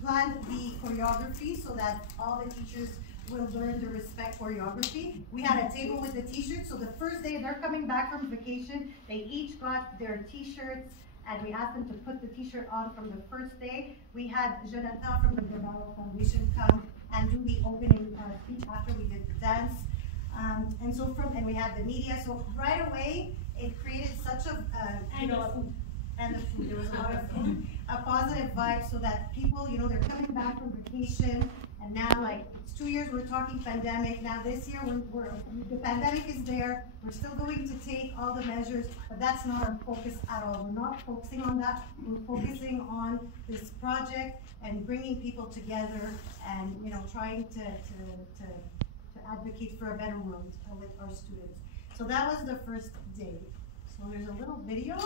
planned the choreography so that all the teachers will learn the respect choreography. We had a table with the t-shirts. So the first day they're coming back from vacation, they each got their t-shirts, and we asked them to put the t-shirt on from the first day. We had Jonathan from the Guevara Foundation come and do the opening speech after we did the dance. And we had the media. So right away, it created such a, and the food, there was a lot of food, a positive vibe so that people, they're coming back from vacation, and now like, it's 2 years, we're talking pandemic. Now this year, the pandemic is there. We're still going to take all the measures, but that's not our focus at all. We're not focusing on that. We're focusing on this project and bringing people together and, trying to advocate for a better world with our students. So that was the first day. So there's a little video,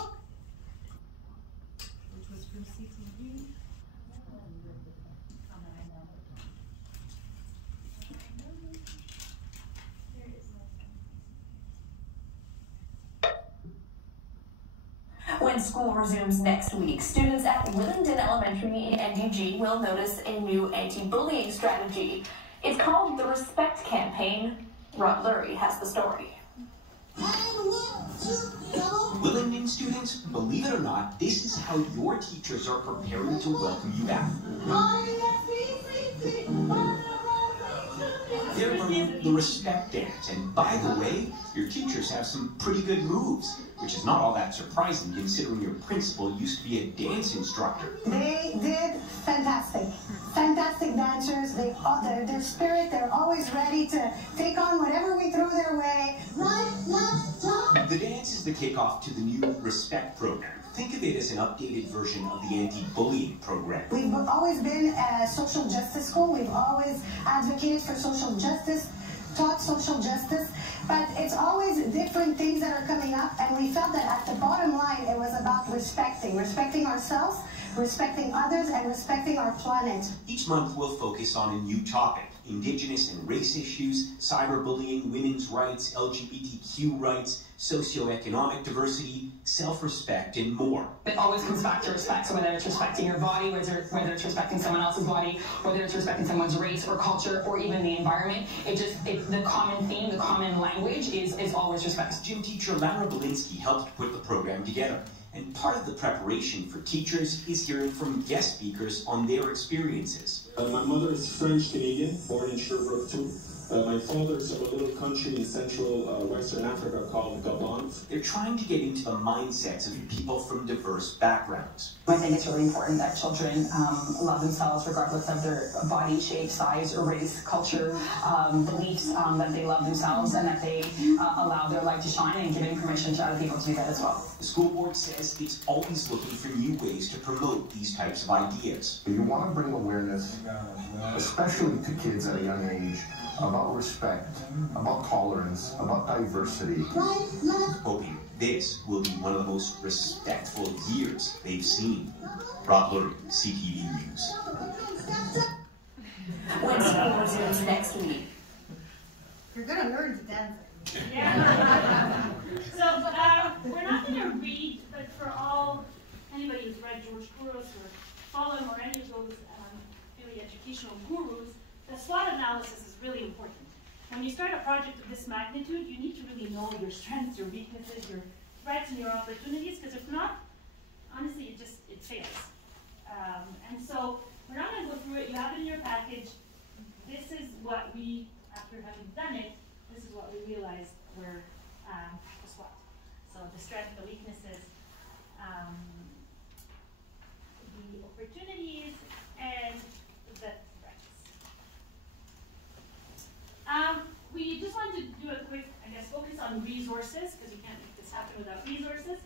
which was from CTV. When school resumes next week, students at Willingdon Elementary in NDG will notice a new anti-bullying strategy. It's called the Respect Campaign. Rod Lurie has the story. Willingdon students, believe it or not, this is how your teachers are preparing to welcome you back. They're learning the respect dance, and by the way, your teachers have some pretty good moves, which is not all that surprising considering your principal used to be a dance instructor. They did fantastic. Fantastic dancers. Their spirit, they're always ready to take on whatever we throw their way. The dance is the kickoff to the new Respect program. Think of it as an updated version of the anti-bullying program. We've always been a social justice school. We've always advocated for social justice, taught social justice, but it's always different things that are coming up, and we felt that at the bottom line, it was about respecting ourselves, respecting others, and respecting our planet. Each month we'll focus on a new topic: Indigenous and race issues, cyberbullying, women's rights, LGBTQ rights, socioeconomic diversity, self-respect, and more. It always comes back to respect. So whether it's respecting your body, whether it's respecting someone else's body, whether it's respecting someone's race or culture or even the environment, the common theme, the common language is always respect. Gym teacher Lara Belinsky helped put the program together. And part of the preparation for teachers is hearing from guest speakers on their experiences. My mother is French-Canadian, born in Sherbrooke too. My father is from a little country in central Western Africa called Gabon. They're trying to get into the mindsets of people from diverse backgrounds. I think it's really important that children love themselves regardless of their body shape, size, or race, culture, beliefs, that they love themselves and that they allow their light to shine, and giving permission to other people to do that as well. The school board says it's always looking for new ways to promote these types of ideas. You want to bring awareness, especially to kids at a young age, about respect, about tolerance, about diversity. Hoping this will be one of the most respectful years they've seen. Rod Lurie, CTV News. When school resumes next week. You're gonna learn to dance. Yeah. So we're not going to read, but for anybody who's read George Couros or followed him or any of those really educational gurus, the SWOT analysis is really when you start a project of this magnitude, you need to really know your strengths, your weaknesses, your threats, and your opportunities, because if not, honestly, it fails. And so we're not going to go through it. You have it in your package. This is what we, after having done it, this is what we realized were the SWOT. So the strengths, the weaknesses, the opportunities, and the threats. We just wanted to do a quick, I guess, focus on resources, because you can't make this happen without resources.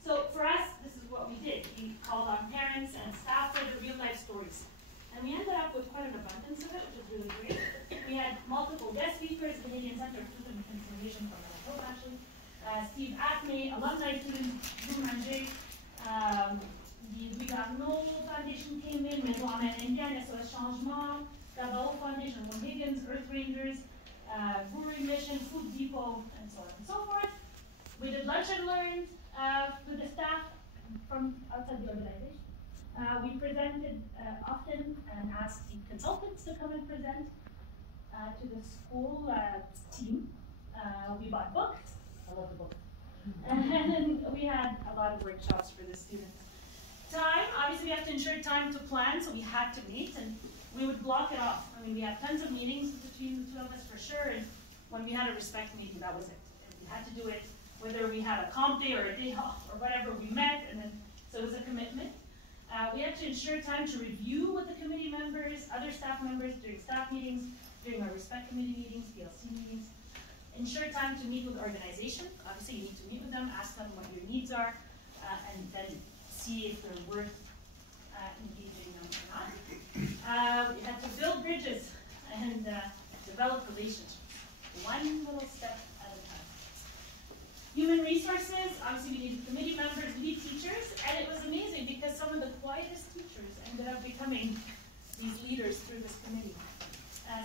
So for us, this is what we did. We called on parents and staff for the real life stories. And we ended up with quite an abundance of it, which is really great. We had multiple guest speakers, Canadian Center of Truth and Reconciliation from Manitoba, actually. Steve Acme, alumni student, Drew Manger, the Louis Garneau Foundation came in, Maison Amérindienne, SOS Changement, Gabao Foundation, One Higgins, Earth Rangers, Brewery Mission, Food Depot, and so on and so forth. We did lunch and learn with the staff from outside the organization. We presented often and asked the consultants to come and present to the school team. We bought books. I love the book. And then we had a lot of workshops for the students. Time, obviously we have to ensure time to plan, so we had to meet, and we would block it off. I mean, we had tons of meetings between the two of us for sure, and when we had a respect meeting, that was it. And we had to do it, whether we had a comp day or a day off or whatever, we met, and then, so it was a commitment. We had to ensure time to review with the committee members, other staff members during staff meetings, during our respect committee meetings, PLC meetings. Ensure time to meet with the organization. Obviously, you need to meet with them, ask them what your needs are, and then see if they're worth engaging them or not. We had to build bridges and develop relationships, one little step at a time. Human resources, obviously we needed committee members, lead teachers, and it was amazing because some of the quietest teachers ended up becoming these leaders through this committee.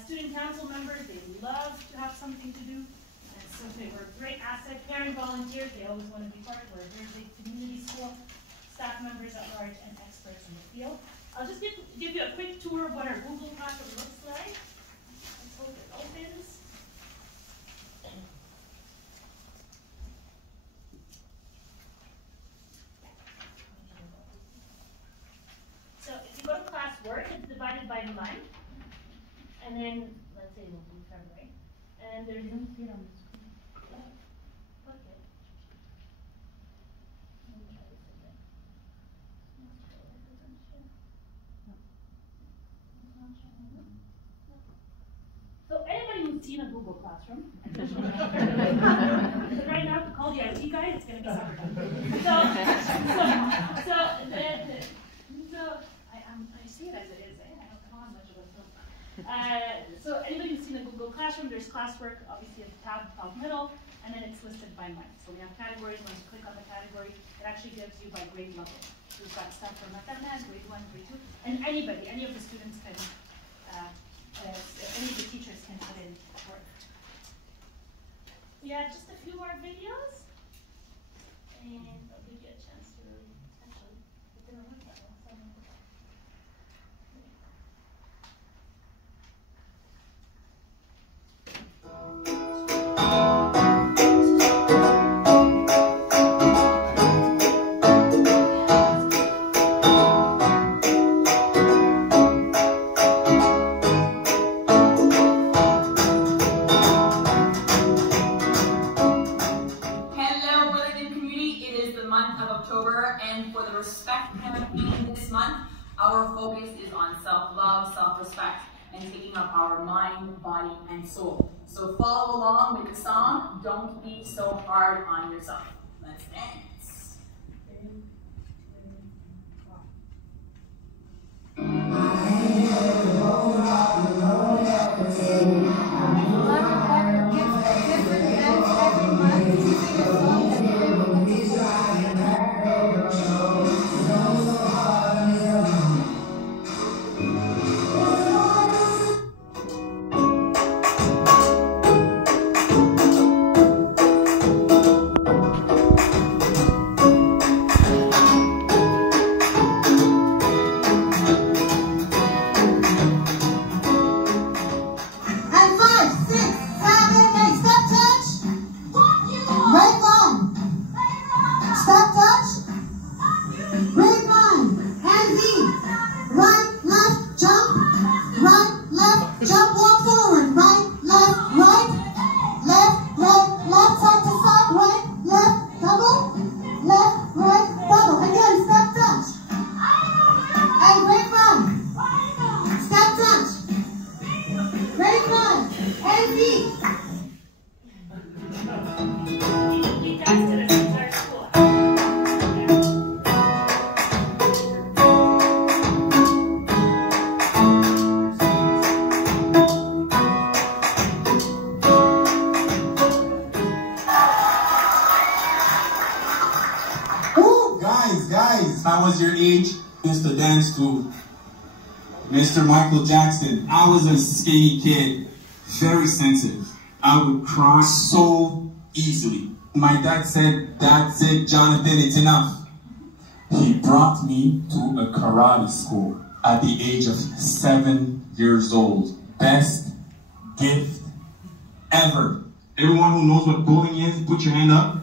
Student council members, they love to have something to do, and so they were a great asset. Parent volunteers, they always want to be part of it. We're a very big community school. Staff members at large and experts in the field. I'll just give you a quick tour of what our Google Classroom looks like. Let's hope it opens. So if you go to classwork, it's divided by line. And then, let's say we'll do February. And there's, you don't see it on the screen. Click it. Let me try this again. So anybody who's seen a Google Classroom, right now to call the IT guy, it's going to be summertime. I see it as it is. I don't know how much of a film. So anybody who's seen a Google Classroom, there's classwork, obviously at the tab top middle, and then it's listed by month. So we have categories. Once you click on the category, it actually gives you by grade level. So we've got stuff from mathematics, grade 1, grade 2, and anybody, any of the students can, any of the teachers can put in work. We have just a few more videos, and I'll give you a chance to actually put in a work that one. Our focus is on self-love, self-respect, and taking up our mind, body, and soul. So follow along with the song, Don't Be So Hard on Yourself. Let's dance. And feet. We danced at a entire school. Guys, how was your age? Mr. Dance to Mr. Michael Jackson. I was a skinny kid, very sensitive. I would cry so easily. My dad said, "That's it, Jonathan, it's enough." He brought me to a karate school at the age of 7 years old. Best gift ever. Everyone who knows what bullying is, put your hand up.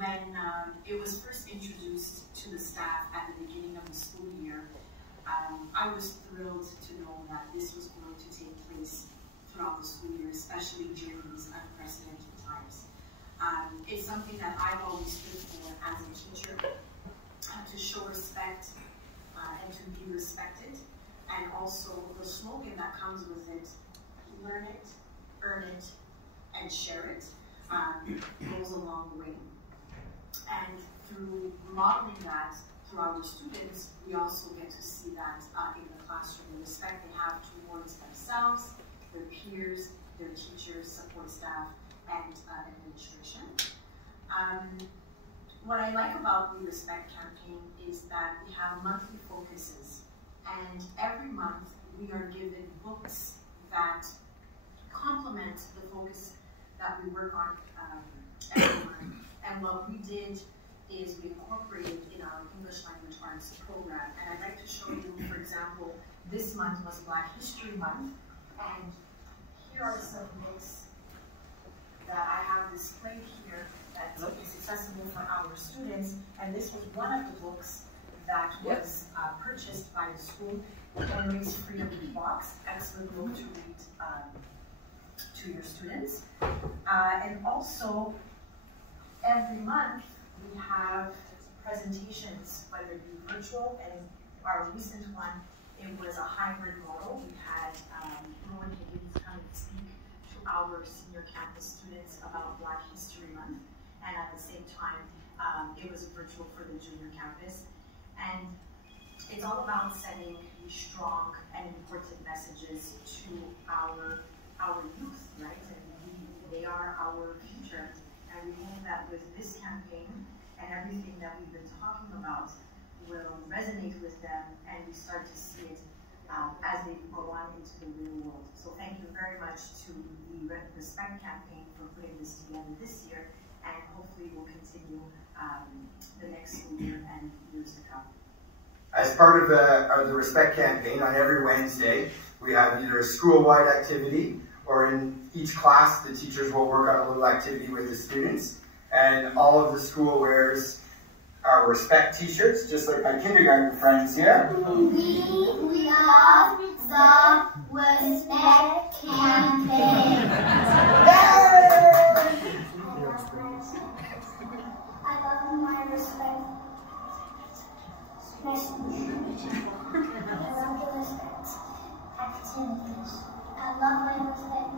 When it was first introduced to the staff at the beginning of the school year, I was thrilled to know that this was going to take place throughout the school year, especially during these unprecedented times. It's something that I've always stood for as a teacher, to show respect and to be respected, and also the slogan that comes with it, learn it, earn it, and share it, goes a long way. And through modeling that through our students, we also get to see that in the classroom, the respect they have towards themselves, their peers, their teachers, support staff, and administration. What I like about the Respect campaign is that we have monthly focuses, and every month we are given books that complement the focus that we work on every month. And what we did is we incorporated in our English Language Arts program. And I'd like to show you, for example, this month was Black History Month. And here are some books that I have displayed here that is accessible for our students. And this was one of the books that was purchased by the school, Memories Freedom Box. Excellent book to read to your students. And also, every month we have presentations, whether it be virtual, and our recent one, it was a hybrid model. We had Rowan Higgins come and speak to our senior campus students about Black History Month, and at the same time, it was virtual for the junior campus. And it's all about sending these strong and important messages to our youth, right? And they are our future. And we hope that with this campaign and everything that we've been talking about will resonate with them, and we start to see it as they go on into the real world. So thank you very much to the Respect campaign for putting this together this year, and hopefully we'll continue the next school year and years to come. As part of the Respect campaign, on every Wednesday, we have either a school-wide activity, or in each class, the teachers will work on a little activity with the students. And all of the school wears our Respect t-shirts, just like my kindergarten friends here. We love the Respect campaign. I love my Respect message. I love the Respect activities. I love my Respect.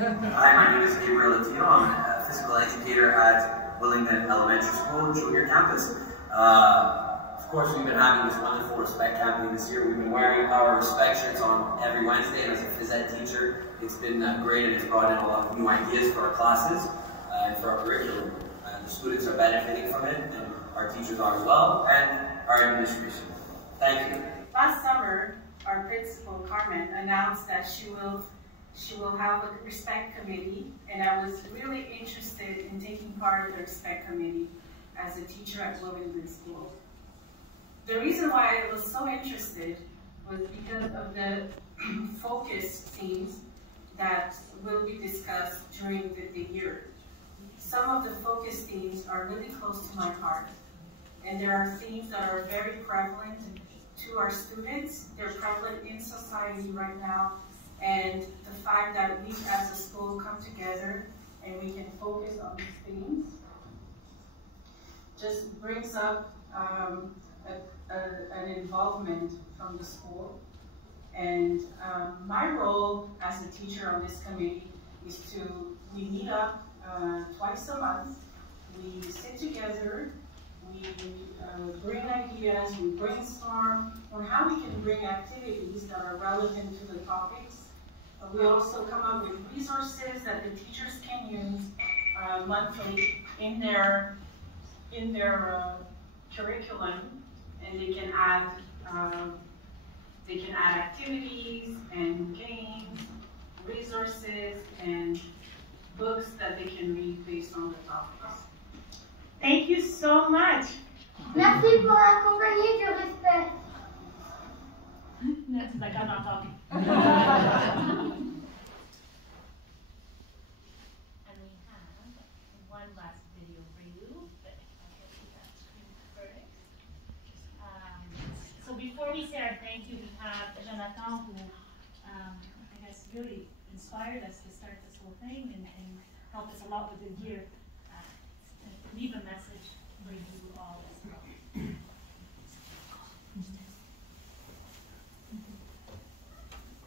Hi, my name is Gabriel Latino. I'm a physical educator at Willingdon Elementary School, junior campus. Of course, we've been having this wonderful Respect campaign this year. We've been wearing our Respect shirts on every Wednesday, and as a phys ed teacher, it's been great, and it's brought in a lot of new ideas for our classes and for our curriculum. And the students are benefiting from it, and our teachers are as well, and our administration. Thank you. Last summer, our principal, Carmen, announced that she will have a Respect committee, and I was really interested in taking part of the Respect committee as a teacher at Willingdon School. The reason why I was so interested was because of the focus themes that will be discussed during the year. Some of the focus themes are really close to my heart, and there are themes that are very prevalent to our students. They're prevalent in society right now, and the fact that we as a school come together and we can focus on these themes just brings up an involvement from the school. And my role as a teacher on this committee is we meet up twice a month, we sit together, we bring ideas, we brainstorm on how we can bring activities that are relevant to the topics. We also come up with resources that the teachers can use monthly in their curriculum, and they can add activities and games, resources, and books that they can read based on the topics. Thank you so much. Merci pour la compagnie du respect. That's like I'm not talking. And we have one last video for you, but I guess we got screen first. So before we say our thank you, we have Jonathan, who I guess really inspired us to start this whole thing and helped us a lot with the gear. Leave a message for you all as well.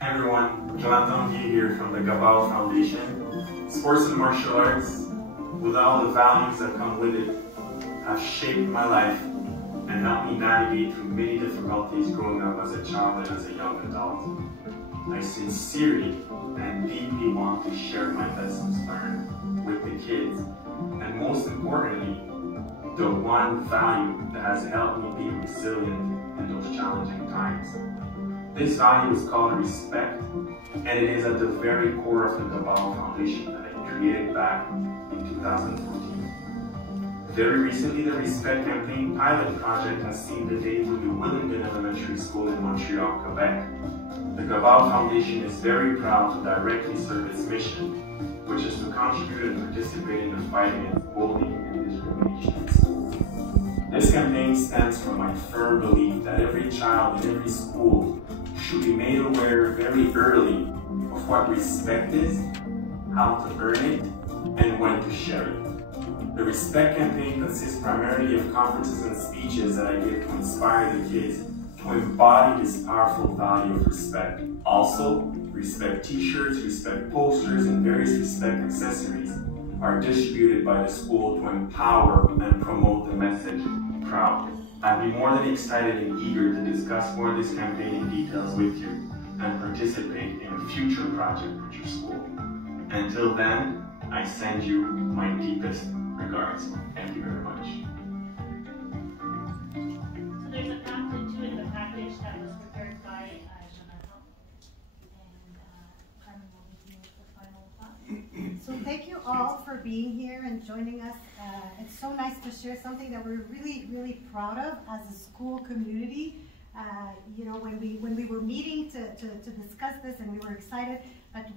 Hi everyone, Jonathan Guy here from the Gabao Foundation. Sports and martial arts, with all the values that come with it, have shaped my life and helped me navigate through many difficulties growing up as a child and as a young adult. I sincerely and deeply want to share my lessons learned with the kids, and most importantly, the one value that has helped me be resilient in those challenging times. This value is called respect, and it is at the very core of the Gabao Foundation that I created back in 2014. Very recently, the Respect Campaign pilot project has seen the day with the Willingdon Elementary School in Montreal, Quebec. The Gabao Foundation is very proud to directly serve its mission, which is to contribute and participate in the fight against bullying and discrimination in schools. This campaign stems from my firm belief that every child in every school should be made aware very early of what respect is, how to earn it, and when to share it. The Respect Campaign consists primarily of conferences and speeches that I give to inspire the kids to embody this powerful value of respect. Also, respect t-shirts, respect posters, and various respect accessories are distributed by the school to empower and promote the message proudly. I'd be more than excited and eager to discuss more of this campaign in details with you and participate in a future project with your school. Until then, I send you my deepest regards. Thank you very much. So there's a pamphlet too in the package that was prepared by Jonathan, and Carmen will give you the final thought. So thank you all for being here and joining us. It's so nice to share something that we're really, really proud of as a school community. You know, when we were meeting to discuss this, and we were excited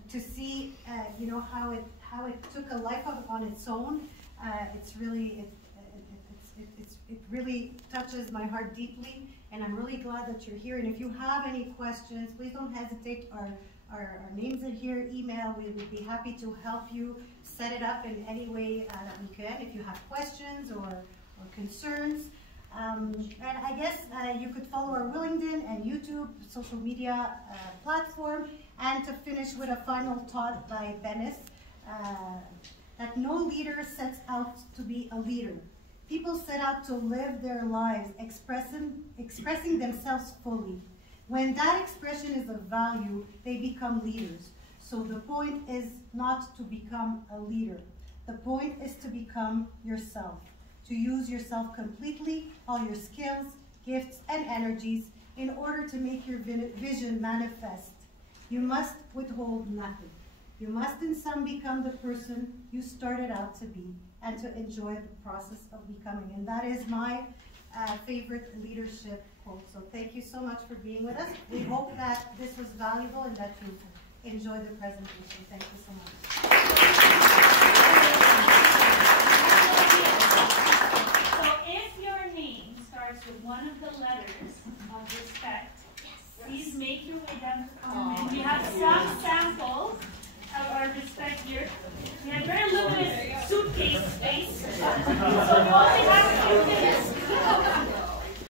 to see, you know, how it took a life on its own. It really touches my heart deeply, and I'm really glad that you're here. And if you have any questions, please don't hesitate. Our names are here, email. We would be happy to help you set it up in any way that we can if you have questions or concerns. And I guess you could follow our Willingdon and YouTube social media platform. And to finish with a final thought by Venice, that no leader sets out to be a leader. People set out to live their lives expressing themselves fully. When that expression is of value, they become leaders. So the point is not to become a leader. The point is to become yourself, to use yourself completely, all your skills, gifts, and energies in order to make your vision manifest. You must withhold nothing. You must in some become the person you started out to be and to enjoy the process of becoming. And that is my favorite leadership quote. So thank you so much for being with us. We hope that this was valuable and that you enjoyed the presentation. Thank you so much. So if your name starts with one of the letters of respect, please make your way down to the room. We have some samples of our respect here. We have very limited suitcase space, so we only have a few minutes